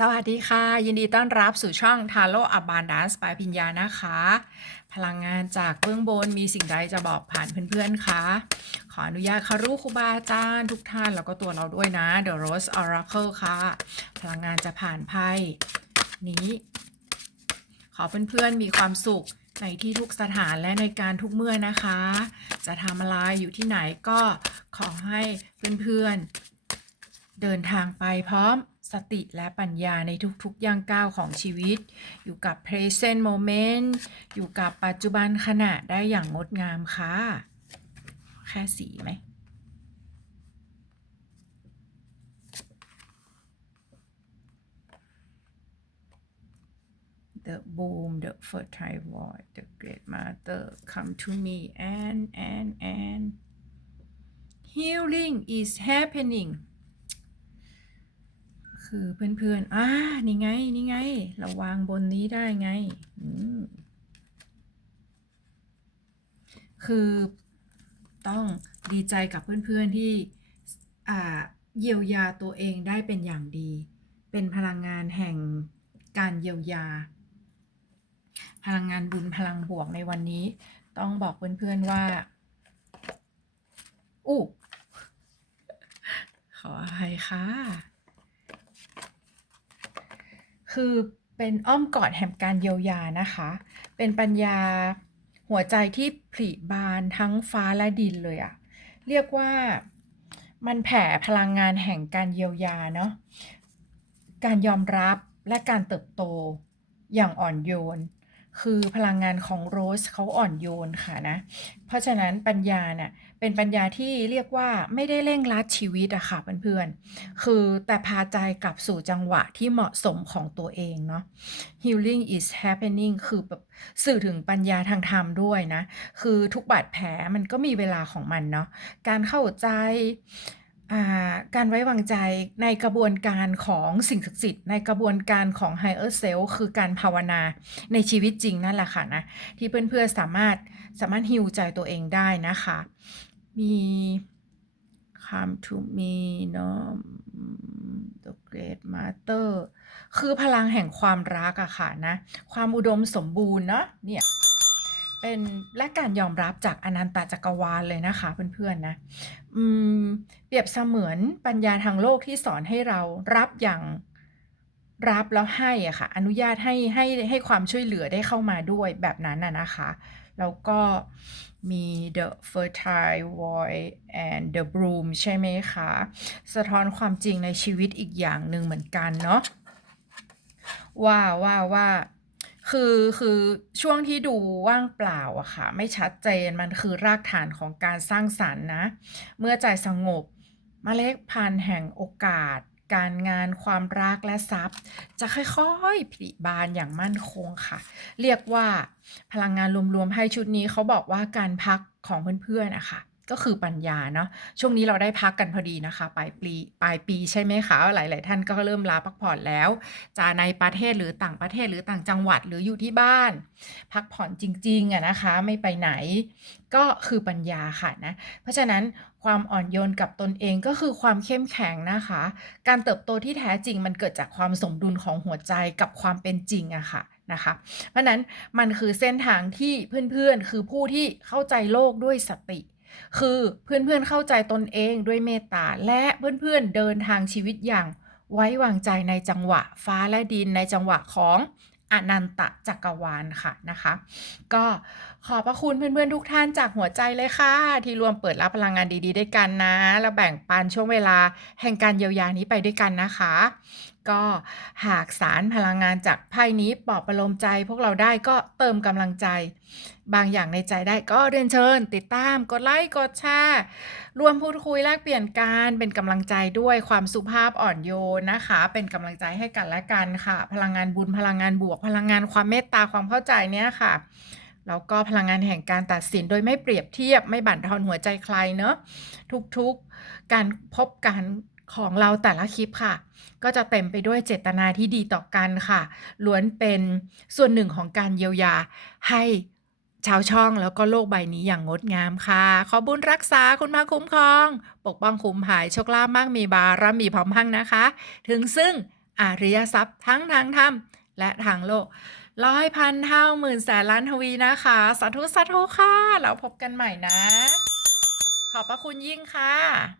สวัสดีค่ะ ยินดีต้อนรับสู่ช่อง Taro Abundance by พิญญานะคะ พลังงานจากเบื้องบนมีสิ่งใดจะบอกผ่านเพื่อนๆคะขออนุญาตคารุครูบาอาจารย์ทุกท่านแล้วก็ตัวเราด้วยนะ The Rose Oracle ค่ะ พลังงานจะผ่านไพ่นี้ ขอเพื่อนๆมีความสุขในที่ทุกสถานและในการทุกเมื่อนะคะ จะทำอะไรอยู่ที่ไหนก็ขอให้เพื่อนๆเดินทางไปพร้อม สติและปัญญาในทุกๆย่างก้าวของชีวิต อยู่กับ present moment อยู่กับปัจจุบันขณะได้อย่างงดงามค่ะ แค่สีไหม The boom, the fertile void, the great mother come to me and and and healing is happening คือเพื่อนๆอ่านี่ไง นี่ไง เราวางบนนี้ได้ไง คือต้องดีใจกับเพื่อนๆที่เยียวยาตัวเองได้เป็นอย่างดี เป็นพลังงานแห่งการเยียวยา พลังงานบุญพลังบวกในวันนี้ ต้องบอกเพื่อนๆว่า อู้ขออภัยค่ะ คือเป็นอ้อมกอดแห่งการเยียวยานะคะ เป็นปัญญาหัวใจที่ผลิบานทั้งฟ้าและดินเลยอะเรียกว่ามันแผ่พลังงานแห่งการเยียวยาเนาะ การยอมรับและการเติบโตอย่างอ่อนโยน คือพลังงานของโรสเขาอ่อนโยนค่ะนะ เพราะฉะนั้นปัญญาเนี่ยเป็นปัญญาที่เรียกว่าไม่ได้เร่งรัดชีวิตอะค่ะเพื่อนๆ คือแต่พาใจกลับสู่จังหวะที่เหมาะสมของตัวเองเนาะ healing is happening คือแบบสื่อถึงปัญญาทางธรรมด้วยนะ คือทุกบาดแผลมันก็มีเวลาของมันเนาะ การเข้าใจ การไว้วางใจในกระบวนการของสิ่งศักดิ์สิทธิ์ในกระบวนการของ higher self คือการภาวนาในชีวิตจริงนั่นแหละค่ะนะ ที่เพื่อนๆสามารถสามารถฮิวใจตัวเองได้นะคะ มี come to me เนาะ the great mother คือพลังแห่งความรักอะค่ะนะ ความอุดมสมบูรณ์เนาะเนี่ย เป็นและการยอมรับจากอนันตจักรวาลเลยนะคะเพื่อนๆนะเปรียบเสมือนปัญญาทางโลกที่สอนให้เรารับอย่างรับแล้วให้อะค่ะอนุญาตให้ให้ให้ความช่วยเหลือได้เข้ามาด้วยแบบนั้นน่ะนะคะ แล้วก็มี the fertile void and the bloom ใช่ไหมคะ สะท้อนความจริงในชีวิตอีกอย่างหนึ่งเหมือนกันเนาะว่าว่าว่า คือคือช่วงที่ดูว่างเปล่าอะค่ะ ไม่ชัดเจนมันคือรากฐานของการสร้างสรรค์นะ เมื่อใจสงบมเมล็ดพันธุ์แห่งโอกาส การงานความรักและทรัพย์ จะค่อยๆผลิบานอย่างมั่นคงค่ะ เรียกว่าพลังงานรวมๆให้ชุดนี้เขาบอกว่าการพักของเพื่อนๆอะคะ ก็คือปัญญาเนาะช่วงนี้เราได้พักกันพอดีนะคะปลายปีปลายปีใช่ไหมคะหลาย ๆ ท่านก็เริ่มลาพักผ่อนแล้วจะในประเทศหรือต่างประเทศหรือต่างจังหวัดหรืออยู่ที่บ้าน พักผ่อนจริงๆอะนะคะไม่ไปไหน ก็คือปัญญาค่ะนะเพราะฉะนั้นความอ่อนโยนกับตนเองก็คือความเข้มแข็งนะคะ การเติบโตที่แท้จริงมันเกิดจากความสมดุลของหัวใจกับความเป็นจริงอะค่ะนะคะเพราะฉะนั้นมันคือเส้นทางที่เพื่อนๆ คือผู้ที่เข้าใจโลกด้วยสติ คือเพื่อนๆเข้าใจตนเองด้วยเมตตาและเพื่อนๆเดินทางชีวิตอย่างไว้วางใจในจังหวะฟ้าและดินในจังหวะของอนันตจักรวาลค่ะนะคะ ก็ขอบพระคุณเพื่อนๆทุกท่านจากหัวใจเลยค่ะ ที่รวมเปิดรับพลังงานดีๆด้วยกันนะ แล้วแบ่งปันช่วงเวลาแห่งการเยียวยานี้ไปด้วยกันนะคะ ก็หากสารพลังงานจากไพ่นี้ปลอบประโลมใจ พวกเราได้ก็เติมกำลังใจ บางอย่างในใจได้ก็เรียนเชิญ ติดตามกดไลค์กดแชร์รวมพูดคุยแลกเปลี่ยนกันเป็นกำลังใจด้วยความสุภาพอ่อนโยนนะคะ เป็นกำลังใจให้กันและกันค่ะ พลังงานบุญพลังงานบวก พลังงานความเมตตาความเข้าใจเนี้ยค่ะแล้วก็พลังงานแห่งการตัดสินโดยไม่เปรียบเทียบไม่บั่นทอนหัวใจใครเนอะทุกๆการพบกัน ของเราแต่ละคลิปค่ะ ก็จะเต็มไปด้วยเจตนาที่ดีต่อกันค่ะ ล้วนเป็นส่วนหนึ่งของการเยียวยาให้ชาวช่องแล้วก็โลกใบนี้อย่างงดงามค่ะ ขอบุญรักษาคุณพระคุ้มครอง ปกป้องคุ้มภายโชคลาภมากมีบารมีพร้อมพังนะคะ ถึงซึ่งอริยทรัพย์ทั้งทางธรรมและทางโลกร้อยพันเท่าหมื่นแสนล้านทวีนะคะ สาธุสาธุค่ะ แล้วพบกันใหม่นะ ขอบพระคุณยิ่งค่ะ